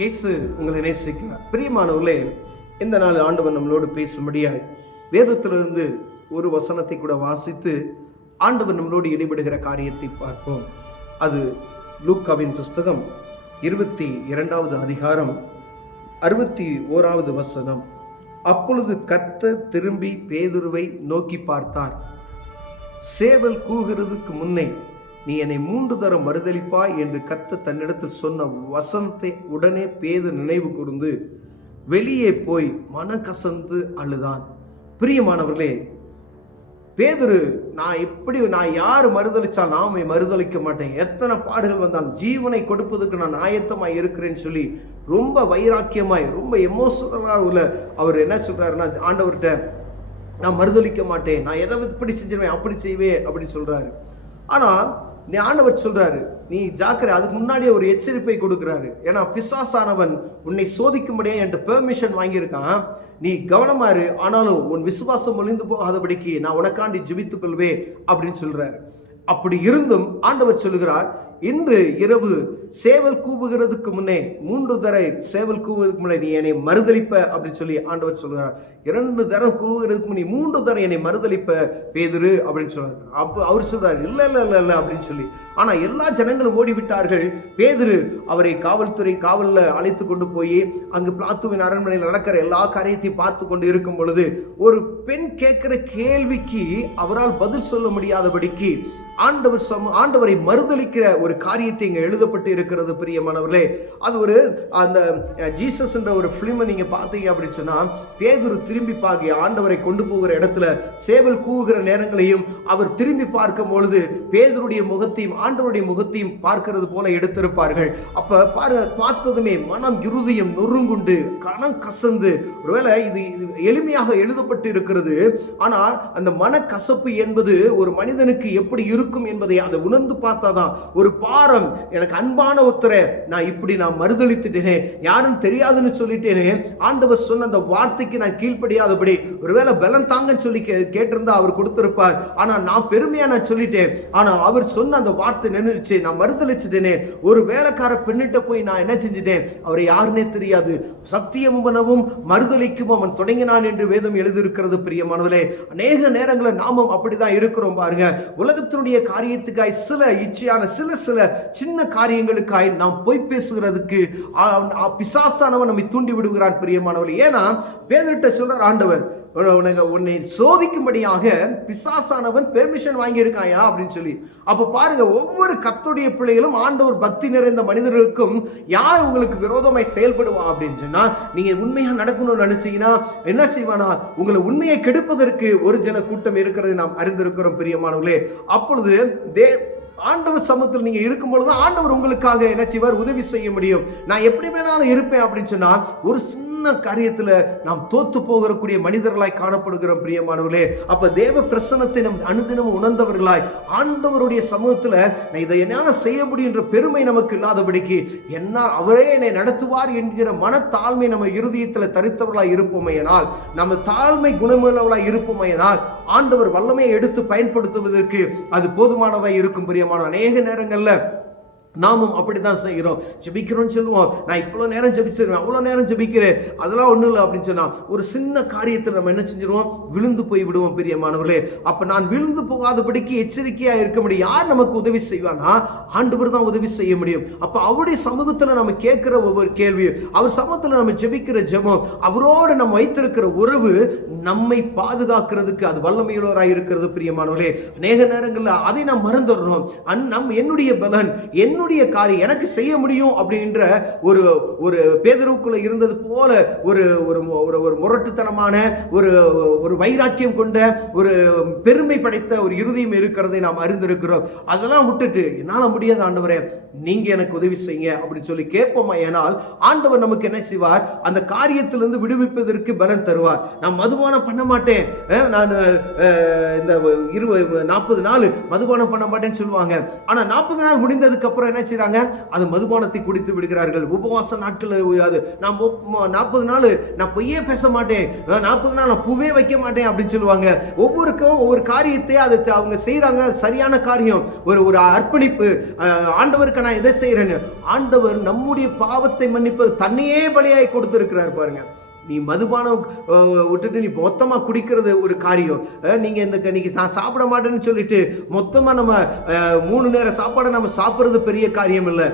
இயேசு உங்களை நேசிக்கிறார். பிரியமானவர்களே, இந்த நாள் ஆண்டவர் நம்மளோடு பேசும்படியாய் வேதத்திலிருந்து ஒரு வசனத்தை கூட வாசித்து ஆண்டவர் நம்மளோடு இடைபடுகிற காரியத்தை பார்ப்போம். அது லூக்காவின் புஸ்தகம் 22வது அதிகாரம் 61வது வசனம். அப்பொழுது கர்த்தர் திரும்பி பேதுருவை நோக்கி பார்த்தார். சேவல் கூகிறதுக்கு முன்னே நீ என்னை 3 தரம் மறுதலிப்பாய் என்று கர்த்தர் தன்னிடத்தில் சொன்ன வசனத்தை உடனே பேதுரு நினைவு கூர்ந்து வெளியே போய் மனக்கசந்து அழுதான். பிரியமானவர்களே, பேதுரு நான் யார் மறுதலிச்சால் நாம மறுதலிக்க மாட்டேன், எத்தனை பாடுகள் வந்தாலும் ஜீவனை கொடுப்பதற்கு நான் ஆயத்தமாய் இருக்கிறேன்னு சொல்லி ரொம்ப வைராக்கியமாய் ரொம்ப எமோஷனலாக உள்ள அவர் என்ன சொல்றாருன்னா, ஆண்டவர்கிட்ட நான் மறுதலிக்க மாட்டேன், நான் எதை இப்படி செஞ்சிருவேன் அப்படி செய்வேன் அப்படின்னு சொல்றாரு. ஆனால் ஆண்டவர் சொல்றாரு, நீ ஜாக்கிரதை. அதுக்கு முன்னாடியே ஒரு எச்சரிப்பை கொடுக்கிறாரு. ஏன்னா பிசாசானவன் உன்னை சோதிக்கும்படியே என்கிட்ட பெர்மிஷன் வாங்கியிருக்கான், நீ கவனமாரு, ஆனாலும் உன் விசுவாசம் ஒளிந்து போகாதபடிக்கு நான் உனக்காண்டி ஜெபித்துக் கொள்வேன் அப்படின்னு சொல்றாரு. அப்படி இருந்தும் ஆண்டவர் சொல்லுகிறார், இன்று இரவு சேவல் கூவுகிறதுக்கு முன்னே 3 தடவை சேவல் கூவுவதற்கு முன்னே நீ என்னை மறுதலிப்ப அப்படின்னு சொல்லி ஆண்டவர் சொல்கிறார். 2 தரம் கூவுகிறதுக்கு முன்னே 3 தரம் என்னை மறுதலிப்ப பேதுரு அப்படின்னு சொல்றாரு. அப்போ அவர் சொல்றாரு, இல்லை இல்லை இல்லை இல்லை அப்படின்னு சொல்லி. ஆனா எல்லா ஜனங்களும் ஓடிவிட்டார்கள். பேதுரு அவரை காவலில் அழைத்து கொண்டு போய் அங்கு பிலாத்துவின் அரண்மனையில் நடக்கிற எல்லா காரியத்தையும் பார்த்து கொண்டு இருக்கும் பொழுது ஒரு பெண் கேட்கிற கேள்விக்கு அவரால் பதில் சொல்ல முடியாதபடிக்கு ஆண்டவரை மறுதலிக்கிற ஒரு காரியத்தை இங்க எழுதப்பட்டு இருக்கிறது. பிரியமானவர்களே, அது ஒரு அந்த ஜீசஸ் என்ற ஒரு பிலிமை நீங்க பார்த்தீங்க அப்படின்னு சொன்னா, பேதுரு திரும்பி பார்க்க ஆண்டவரை கொண்டு போகிற இடத்துல சேவல் கூவுகிற நேரங்களையும் அவர் திரும்பி பார்க்கும் பொழுது பேதுருடைய முகத்தையும் ஆண்டவருடைய முகத்தையும் பார்க்கிறது போல எடுத்திருப்பார்கள். அப்ப பார்த்ததுமே மனம் இருதயம் நொறுங்குண்டு கனம் கசந்து, ஒருவேளை இது எளிமையாக எழுதப்பட்டு இருக்கிறது, ஆனால் அந்த மனக்கசப்பு என்பது ஒரு மனிதனுக்கு எப்படி இருக்கும் என்பதை அதை உணர்ந்து பார்த்தாதான் ஒரு பாரம். எனக்கு அன்பான ஒருத்தரை நான் மறுதலித்துட்டேனே, யாரும் தெரியாதுன்னு சொல்லிட்டேனே, ஆண்டவர் சொன்ன அந்த வார்த்தைக்கு நான் கீழ்ப்படியாதபடி ஒருவேளை பலன் தாங்கன்னு சொல்லி கேட்டிருந்தா அவர் கொடுத்திருப்பார். ஆனா நான் பெருமையா நான் சொல்லிட்டேன், ஆனா அவர் சொன்ன அந்த வார்த்தை நின்றுச்சு, நான் மறுதலிச்சுட்டேனே. ஒரு வேலைக்கார பெண்ணிட்ட போய் நான் என்ன செஞ்சுட்டேன், அவரை யாருன்னே தெரியாது, சத்தியமும் மறுதலிக்கும் அவன் தொடங்கினான் என்று வேதம் எழுதியிருக்கிறது. பிரியமானவர்களே, அநேக நேரங்களில் நாமும் அப்படிதான் இருக்கிறோம். பாருங்க, உலகத்தினுடைய காரியத்துக்காய் சில இச்சையான சில சின்ன காரியங்களுக்காய் நாம் பொய் பேசுகிறதுக்கு பிசாசானவன் நம்மை தூண்டி விடுகிறான். பிரியமானவர்களே, ஏன்னா பேதுருட்ட சொல்றார் ஆண்டவர், உன்னை சோதிக்கும்படியாக பிசாசானவன் பெர்மிஷன் வாங்கியிருக்காயா அப்படின்னு சொல்லி. அப்ப பாருங்க, ஒவ்வொரு கர்த்தருடைய பிள்ளைகளும் ஆண்டவர் பக்தி நிறைந்த மனிதர்களுக்கும் யார் உங்களுக்கு விரோதமாய் செயல்படுவான் அப்படின்னு சொன்னா, நீங்க உண்மையா நடக்கணும்னு நினைச்சீங்கன்னா என்ன செய்வானா, உங்களை உண்மையை கெடுப்பதற்கு ஒரு ஜன கூட்டம் இருக்கிறது நாம் அறிந்திருக்கிறோம். பிரியமானவர்களே, அப்பொழுது ஆண்டவர் சமூகத்தில் நீங்க இருக்கும் பொழுது ஆண்டவர் உங்களுக்காக என்ன செய்வார், உதவி செய்ய முடியும். நான் எப்படி வேணாலும் இருப்பேன் அப்படின்னு சொன்னா ஒரு சின்ன காரியத்துல நாம் தோத்து போகக்கூடிய மனிதர்களாய் காணப்படுகிறோம். பிரியமானவர்களே, அப்ப தேவ பிரசன்னத்தை நம் அனுதினமும் உணர்ந்தவர்களாய் ஆண்டவருடைய சமூகத்துல நான் இதை என்னால செய்ய முடியும் என்ற பெருமை நமக்கு இல்லாதபடிக்கு என்ன அவரே என்னை நடத்துவார் என்கிற மனத்தாழ்மை நம்ம இருதயத்துல தரித்தவர்களாய் இருப்போமையினால், நம்ம தாழ்மை குணமுள்ளவர்களாய் இருப்போமையினால் ஆண்டவர் வல்லமையை எடுத்து பயன்படுத்துவதற்கு அது போதுமானதாக இருக்கும். பிரியமான அநேக நேரங்கள்ல நாமும் அப்படிதான் செய்கிறோம். ஜெபிக்கிறோம்னு சொல்லுவோம், நான் இவ்வளோ நேரம் ஜெபிச்சிருவேன், அவ்வளோ நேரம் ஜெபிக்கிறேன், அதெல்லாம் ஒன்றும் இல்லை அப்படின்னு சொன்னா ஒரு சின்ன காரியத்தில் நம்ம என்ன செஞ்சிருவோம், விழுந்து போய் விடுவோம். பிரியமானவர்களே, அப்போ நான் விழுந்து போகாதபடிக்கு எச்சரிக்கையாக இருக்க முடியும். யார் நமக்கு உதவி செய்வானா, ஆண்டவர் தான் உதவி செய்ய முடியும். அப்போ அவருடைய சமூகத்தில் நம்ம கேட்கிற ஒவ்வொரு கேள்வியும், அவர் சமூகத்தில் நம்ம ஜெபிக்கிற ஜெபம், அவரோடு நம்ம வைத்திருக்கிற உறவு நம்மை பாதுகாக்கிறதுக்கு அது வல்லமையுள்ளவராக இருக்கிறது. பிரியமானவர்களே, அநேக நேரங்களில் அதை நாம் மறந்துடுறோம். என்னுடைய பலன், என்னுடைய காரியம் எனக்கு செய்ய முடியும் அப்படின்ற ஒரு பேதுருவுக்குள்ள இருந்தது போல ஒரு முரட்டுத்தனமான ஒரு வைராக்கியம் கொண்ட ஒரு பெருமை படைத்த ஒரு இருதயம் இருக்கிறதை நாம் அறிந்திருக்கிறோம். அதெல்லாம் விட்டுட்டு என்னால முடியாத ஆண்டவரே, நீங்க எனக்கு உதவி செய்யுங்க அப்படின்னு சொல்லி கேட்போமா, ஏனால் ஆண்டவர் நமக்கு என்ன செய்வார், அந்த காரியத்திலிருந்து விடுவிப்பதற்கு பலன் தருவார். நான் மதுபானம் பண்ண மாட்டேன், நான் இந்த 40 நாள் மதுபானம் பண்ண மாட்டேன்னு சொல்லுவாங்க. ஆனா 40 நாள் முடிந்ததுக்கு அப்புறம் என்ன செய்றாங்க, அது மதுபானத்தை குடித்து விடுகிறார்கள். உபவாச நாட்கள் அது நான் 40 நாள் நான் பொய்யே பேச மாட்டேன், 40 நாள் நான் பூவே வைக்க மாட்டேன் அப்படின்னு சொல்லுவாங்க. ஒவ்வொருக்கும் ஒவ்வொரு காரியத்தை அது அவங்க செய்யறாங்க. சரியான காரியம், ஒரு அர்ப்பணிப்பு. ஆண்டவருக்கு நான் எதை செய்யறேன்னு, ஆண்டவர் நம்முடைய பாவத்தை மன்னிப்பது தன்னையே பலியாய் கொடுத்திருக்கிறார் பாருங்க. நீ மதுபானம் விட்டுட்டு நீ மொத்தமா குடிக்கிறது ஒரு காரியம். நீங்க இன்னைக்கு நான் சாப்பிட மாட்டேன்னு சொல்லிட்டு மொத்தமா நம்ம 3 நேர சாப்பாடை நம்ம சாப்பிடுறது பெரிய காரியம் இல்லை.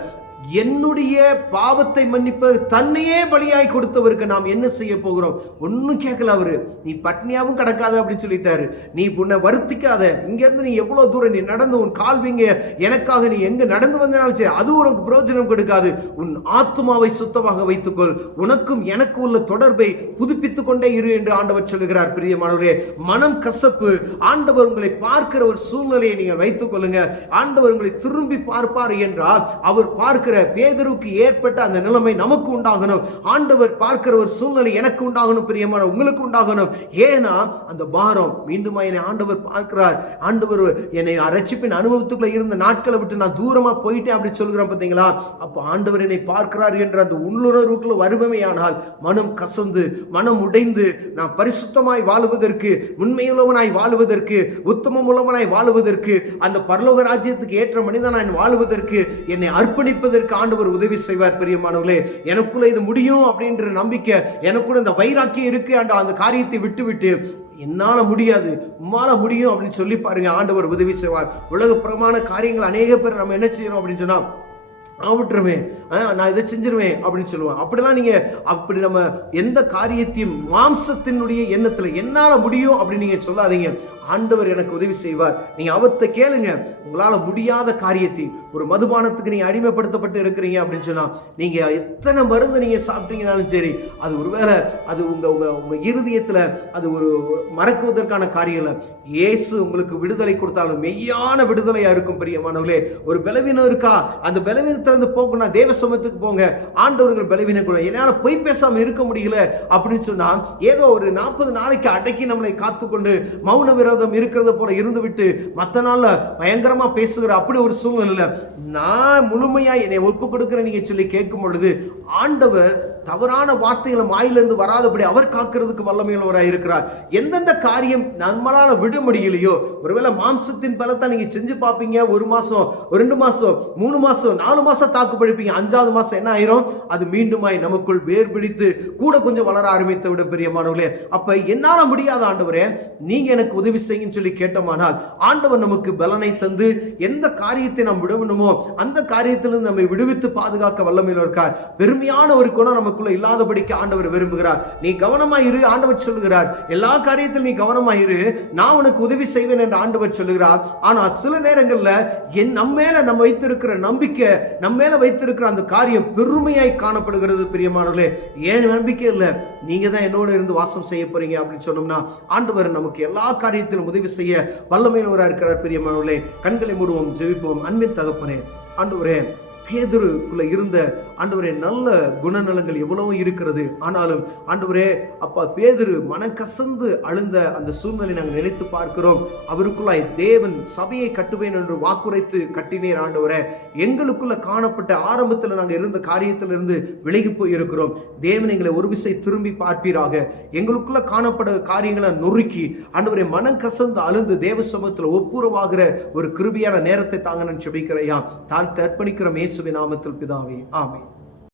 என்னுடைய பாவத்தை மன்னிப்பது தன்னையே பலியாய் கொடுத்தவருக்கு நாம் என்ன செய்ய போகிறோம்? ஒன்னும் கேட்கல அவரு. நீ பட்னியாவும் கிடக்காத அப்படின்னு சொல்லிட்டாரு. நீ உன்னை வருத்திக்காத, இங்க இருந்து நீ எவ்வளவு தூரம் நீ நடந்து உன் கால்விங்க எனக்காக நீ எங்க நடந்து வந்தாலும் சரி, அது உனக்கு பிரயோஜனம் கொடுக்காது. உன் ஆத்மாவை சுத்தமாக வைத்துக்கொள், உனக்கும் எனக்கு உள்ள தொடர்பை புதுப்பித்துக் கொண்டே இரு என்று ஆண்டவர் சொல்லுகிறார். பிரியமானவரே, மனம் கசப்பு, ஆண்டவர் உங்களை பார்க்கிற ஒரு சூழ்நிலையை நீங்கள் வைத்துக் கொள்ளுங்க. ஆண்டவர் உங்களை திரும்பி பார்ப்பார் என்றால் அவர் பார்க்கிற பேதுருக்கு ஏற்பட்ட அந்த நிலைமை நமக்கு உண்டாகணும். ஆண்டவர் பார்க்கிற ஒரு சூழ்நிலை எனக்கு உண்டாகணும், பிரியமான உங்களுக்கு உண்டாகணும். ஏன்னா அந்த பாரம் மீண்டும் என்னை ஆண்டவர் பார்க்கிறார். ஆண்டவர் என்னை ரட்சிப்பின் அனுபவத்துக்குள்ள இருந்த நாட்களை விட்டு நான் தூரமா போயிட்டேன் அப்படி சொல்கிறேன் பார்த்தீங்களா? அப்ப ஆண்டவர் என்னை பார்க்கிறார் என்ற அந்த உள்ளுணர்வுக்குள்ள வருபமையானால் மனம் கசந்து மனம் உடைந்து நான் பரிசுத்தமாய் வாழுவதற்கு, உண்மையுள்ளவனாய் வாழுவதற்கு, உத்தமம் உள்ளவனாய் வாழுவதற்கு, அந்த பரலோக ராஜ்யத்துக்கு ஏற்ற மனிதனாய் வாழுவதற்கு, என்னை அர்ப்பணிப்பதற்கு ஆண்டவர் உதவி செய்வார். பிரியமானவர்களே, எனக்குள்ள இது முடியும் அப்படின்ற நம்பிக்கை, எனக்குள்ள இந்த வைராக்கியம் இருக்கு. அந்த காரியத்தை விட்டு என்னால முடியாது, உம்மால முடியும் அப்படின்னு சொல்லி பாருங்க, ஆண்டவர் உதவி செய்வார். உலகப்புறமான காரியங்கள் அநேக பேர் நம்ம என்ன செய்யறோம் அப்படின்னு சொன்னா, விட்டுருவேன், நான் இதை செஞ்சிருவேன் அப்படின்னு சொல்லுவேன். அப்படிலாம் நீங்க அப்படி நம்ம எந்த காரியத்தையும் மாம்சத்தினுடைய எண்ணத்துல என்னால முடியும் அப்படின்னு நீங்க சொல்லாதீங்க. ஆண்டவர் எனக்கு உதவி செய்வார். நீங்க அவர்கிட்ட கேளுங்க. உங்களால முடியாத காரியத்தை, ஒரு மதுபானத்துக்கு நீங்க அடிமைப்படுத்தப்பட்டு இருக்கிறீங்க அப்படின்னு சொன்னா, நீங்க எத்தனை மருந்து நீங்க சாப்பிட்டீங்கனாலும் சரி, அது ஒருவேளை அது உங்க இருதயத்துல அது ஒரு மறக்குவதற்கான காரியம் இல்லை. இயேசு உங்களுக்கு விடுதலை கொடுத்தாலும் மெய்யான விடுதலையா இருக்கும். பிரியமானவர்களே, ஒரு பலவீனம் இருக்கா, அந்த பலவீனத்திலிருந்து போகணும், தேவ சமூகத்துக்கு போங்க. ஆண்டவர்கள் பலவீனம் கூட என்னால பொய் பேசாம இருக்க முடியல அப்படின்னு சொன்னா, ஏதோ ஒரு 40 நாளைக்கு அடக்கி நம்மளை காத்துக்கொண்டு மௌன விரோதம் இருக்கிறது போல இருந்து விட்டு மற்ற நாள்ல பயங்கரமா பேசுகிற அப்படி ஒரு சூழ்நிலை, நான் முழுமையா என்னை ஒப்பு கொடுக்கிறேன் நீங்க சொல்லி கேட்கும் பொழுது, ஆண்டவர் தவறான வார்த்தைகள் வாயிலிருந்து வராதபடி அவர் காக்கிறதுக்கு வல்லமையுள்ளவராக இருக்கிறார். எந்தெந்த காரியம் நம்மளால விட முடியலையோ, ஒருவேளை மாம்சத்தின் பலத்தை நீங்க செஞ்சு பார்ப்பீங்க, 1 மாசம், 2 மாசம், 3 மாசம், 4 மாசம் தாக்கு பிடிப்பீங்க. 5வது மாசம் என்ன ஆயிரும்? அது மீண்டுமாய் நமக்குள் வேர் பிடித்து கூட கொஞ்சம் வளர ஆரம்பித்து விட. பிரியமானவர்களே, அப்ப என்னால முடியாத ஆண்டவரே நீங்க எனக்கு உதவி செய்யும் சொல்லி கேட்டோமானால், ஆண்டவர் நமக்கு பலனை தந்து எந்த காரியத்தை நாம் விடணுமோ அந்த காரியத்திலிருந்து நம்மை விடுவித்து பாதுகாக்க வல்லமையில் இருக்கார். பெருமையான ஒரு குணம் நமக்குள்ள இல்லாதபடிக்கு ஆண்டவர் விரும்புகிறார். நீ கவனமாயிரு, ஆண்டவர் சொல்லுகிறார். எல்லா காரியத்திலும் நீ கவனமாயிரு, நான் உனக்கு உதவி செய்வேன் என்று ஆண்டவர் சொல்லுகிறார். ஆனா சில நேரங்கள்ல நம்ம மேல நம்ம வைத்திருக்கிற நம்பிக்கை, நம்ம மேல வைத்திருக்கிற அந்த காரியம் பெருமையாய் காணப்படுகிறது. பிரியமானவர்களே, ஏன் நம்பிக்கை இல்லை, நீங்க தான் என்னோட இருந்து வாசம் செய்ய போறீங்க அப்படின்னு சொன்னோம்னா, ஆண்டவர் நமக்கு எல்லா காரியத்திலும் உதவி செய்ய வல்லமையுள்ளவராக இருக்கிறார். பிரியமானவர்களே, கண்களை மூடுவோம், ஜெபிப்போம். அன்பின் தகப்பனே, ஆண்டவரே, பேதுருக்குள்ள இருந்த ஆண்டவரே நல்ல குணநலங்கள் எவ்வளவோ இருக்கிறது. ஆனாலும் ஆண்டவரே அப்பா, பேதுரு மனம் கசந்து அழுந்த அந்த சூழ்நிலை நாங்கள் நினைத்து பார்க்கிறோம். அவருக்குள்ளாய் தேவன் சபையை கட்டுவேன் என்று வாக்குரைத்து கட்டினீர். ஆண்டவரே, எங்களுக்குள்ள காணப்பட்ட ஆரம்பத்தில் நாங்கள் இருந்த காரியத்திலிருந்து விலகி போய் இருக்கிறோம். தேவன் எங்களை ஒரு விசை திரும்பி பார்ப்பீராக. எங்களுக்குள்ள காணப்பட்ட காரியங்களை நொறுக்கி ஆண்டவரே மனம் கசந்து அழுந்து தேவ சமூகத்தில் ஒப்புரவாகிற ஒரு கிருபியான நேரத்தை தாங்க நான் செபிக்கிறையா. தாழ்த்து அர்ப்பணிக்கிற இயேசுவின் நாமத்தில் பிதாவே, ஆமென்.